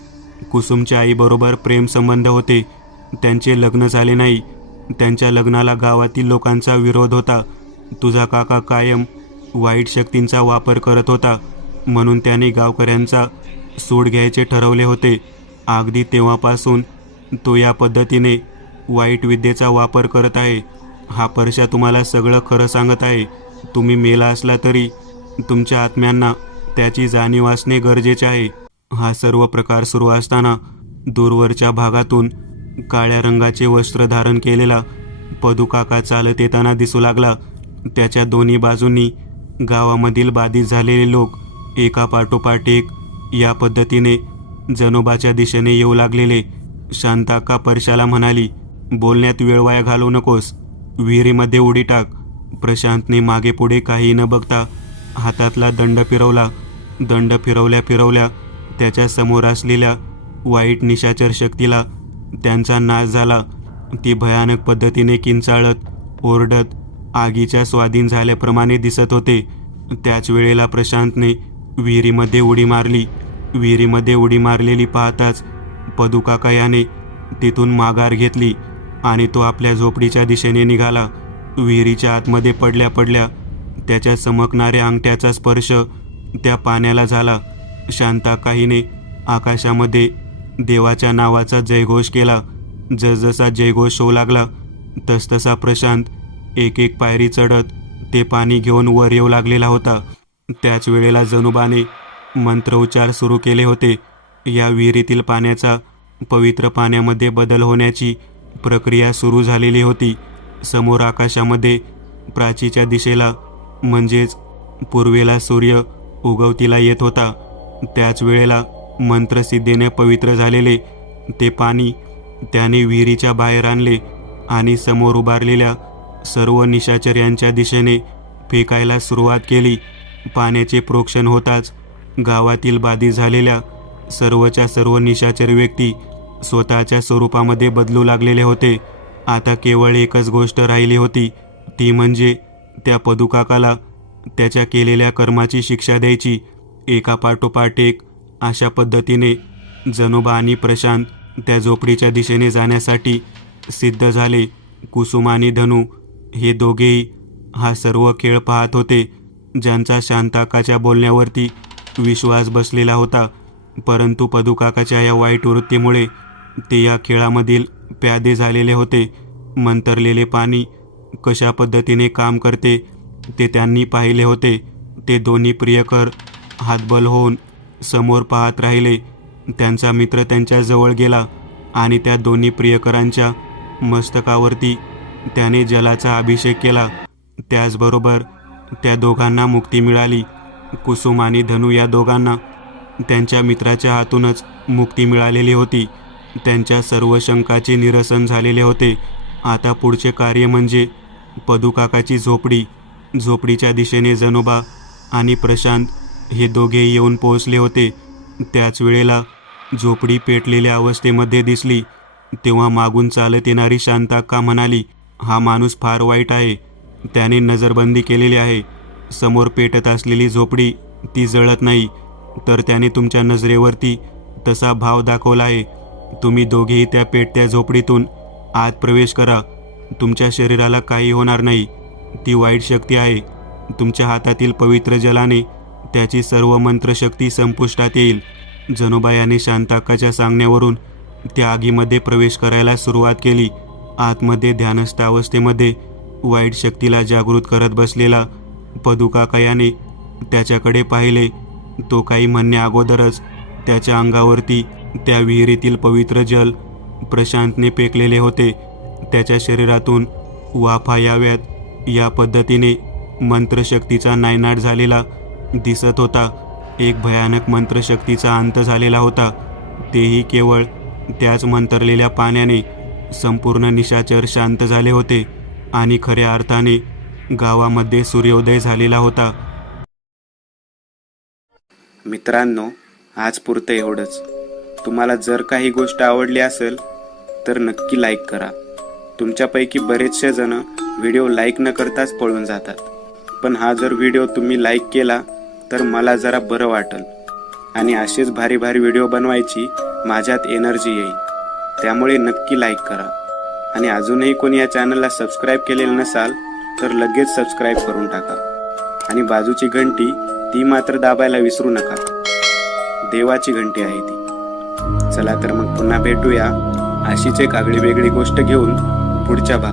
कुसुमच्या आईबरोबर प्रेमसंबंध होते. त्यांचे लग्न झाले नाही. त्यांच्या लग्नाला गावातील लोकांचा विरोध होता. तुझा काका कायम वाईट शक्तींचा वापर करत होता, म्हणून त्याने गावकऱ्यांचा सूड घ्यायचे ठरवले होते. अगदी तेव्हापासून तो या पद्धतीने वाईट विद्येचा वापर करत आहे. हा परशा तुम्हाला सगळं खरं सांगत आहे. तुम्ही मेला असला तरी तुमच्या आत्म्यांना त्याची जाणीव असणे गरजेचे आहे. हा सर्व प्रकार सुरू असताना दूरवरच्या भागातून काळ्या रंगाचे वस्त्र धारण केलेला पदूकाका चालत येताना दिसू लागला. त्याच्या दोन्ही बाजूंनी गावामधील बाधित झालेले लोक एका पाठोपाठ एक या पद्धतीने जनोबाच्या दिशेने येऊ लागलेले. शांताक्का परशाला म्हणाली, बोलण्यात वेळ वाया घालवू नकोस, विहिरीमध्ये उडी टाक. प्रशांतने मागे पुढे काही न बघता हातातला दंड फिरवला. दंड फिरवल्या फिरवल्या त्याच्या समोर असलेल्या वाईट निशाचर शक्तीला त्यांचा नाश झाला. ती भयानक पद्धतीने किंचाळत ओरडत आगीच्या स्वाधीन झाल्याप्रमाणे दिसत होते. त्याच वेळेला प्रशांतने विहिरीमध्ये उडी मारली. विहिरीमध्ये उडी मारलेली पाहताच पदूकाका याने तिथून माघार घेतली आणि तो आपल्या झोपडीच्या दिशेने निघाला. विहिरीच्या आतमध्ये पडल्या पडल्या त्याच्या चमकणाऱ्या अंगठ्याचा स्पर्श त्या पाण्याला झाला. शांताक्काहीने आकाशामध्ये देवाच्या नावाचा जयघोष केला. जसजसा जयघोष होऊ लागला तसतसा प्रशांत एक एक पायरी चढत ते पाणी घेऊन वर येऊ लागलेला होता. त्याच वेळेला जनोबाने मंत्रोच्चार सुरू केले होते. या विहिरीतील पाण्याचा पवित्र पाण्यामध्ये बदल होण्याची प्रक्रिया सुरू झालेली होती. समोर आकाशामध्ये प्राचीच्या दिशेला म्हणजेच पूर्वेला सूर्य उगवतीला येत होता. त्याच वेळेला मंत्रसिद्धीने पवित्र झालेले ते पाणी त्याने विहिरीच्या बाहेर आणले आणि समोर उभारलेल्या सर्व निशाचर्यांच्या दिशेने फेकायला सुरुवात केली. पाण्याचे प्रोक्षण होताच गावातील बाधित झालेल्या सर्वच्या सर्व निशाचर व्यक्ती स्वतःच्या स्वरूपामध्ये बदलू लागलेले होते. आता केवळ एकच गोष्ट राहिली होती, ती म्हणजे त्या पदूकाकाला त्याच्या केलेल्या कर्माची शिक्षा द्यायची. एका पाठोपाठ एक अशा पद्धतीने जनोबा आणि प्रशांत त्या झोपडीच्या दिशेने जाण्यासाठी सिद्ध झाले. कुसुम आणि धनू हे दोघेही हा सर्व खेळ पाहत होते. ज्यांचा शांताक्काच्या बोलण्यावरती विश्वास बसलेला होता, परंतु पदूकाकाच्या या वाईट वृत्तीमुळे ते या खेळामधील प्यादे झालेले होते. मंतरलेले पाणी कशा पद्धतीने काम करते ते त्यांनी पाहिले होते. ते दोन्ही प्रियकर हातबल होऊन समोर पाहत राहिले. त्यांचा मित्र त्यांच्या जवळ गेला आणि त्या दोन्ही प्रियकरांच्या मस्तकावरती त्याने जलाचा अभिषेक केला. त्याचबरोबर त्या दोघांना मुक्ती मिळाली. कुसुम आणि धनू या दोघांना त्यांच्या मित्राच्या हातूनच मुक्ती मिळालेली होती. त्यांच्या सर्व शंकाचे निरसन झालेले होते. आता पुढचे कार्य म्हणजे पदूकाकाची झोपडी. झोपडीच्या दिशेने जनोबा आणि प्रशांत हे दोघे येऊन पोहोचले होते. त्याच वेळेला झोपडी पेटलेल्या अवस्थेमध्ये दिसली. तेव्हा मागून चालत येणारी शांताक्का म्हणाली, हा माणूस फार वाईट आहे, त्याने नजरबंदी केलेली आहे. समोर पेटत असलेली झोपडी ती जळत नाही, तर त्याने तुमच्या नजरेवरती तसा भाव दाखवला आहे. तुम्ही दोघेही त्या पेटत्या झोपडीतून आत प्रवेश करा. तुमच्या शरीराला काही होणार नाही. ती वाईट शक्ती आहे. तुमच्या हातातील पवित्र जलाने त्याची सर्व मंत्रशक्ती संपुष्टात येईल. जनोबा याने शांताक्काच्या सांगण्यावरून त्या आगीमध्ये प्रवेश करायला सुरुवात केली. आतमध्ये ध्यानस्थ अवस्थेमध्ये वाईट शक्तीला जागृत करत बसलेला पदूकाका याने त्याच्याकडे पाहिले. तो काही म्हणण्या अगोदरच त्याच्या अंगावरती त्या विहिरीतील पवित्र जल प्रशांतने फेकलेले होते. त्याच्या शरीरातून वाफा याव्यात या पद्धतीने मंत्रशक्तीचा नायनाट झालेला दिसत होता. एक भयानक मंत्रशक्तीचा अंत झालेला होता. तेही केवळ त्याच मंतरलेल्या पाण्याने. संपूर्ण निशाचर शांत झाले होते आणि खऱ्या अर्थाने गावामध्ये सूर्योदय झालेला होता. मित्रांनो, आज पुरतं एवढंच. तुम्हाला जर काही गोष्ट आवडली असेल तर नक्की लाईक करा. तुमच्यापैकी बरेचसे जण व्हिडिओ लाईक न करताच पळून जातात, पण हा जर व्हिडिओ तुम्ही लाईक केला तर मला जरा बरं वाटेल आणि असेच भारी भारी व्हिडिओ बनवायची माझ्यात एनर्जी येईल. त्यामुळे नक्की लाईक करा. आणि अजूनही कोणी या चॅनलला सबस्क्राईब केलेलं नसाल तर लगेच सबस्क्राईब करून टाका. आणि बाजूची घंटी ती मात्र दाबायला विसरू नका. देवाची घंटी आहे ती. चला तर मग पुन्हा भेटूया अशीच एक आगळी वेगळी गोष्ट घेऊन पुढच्या भागात.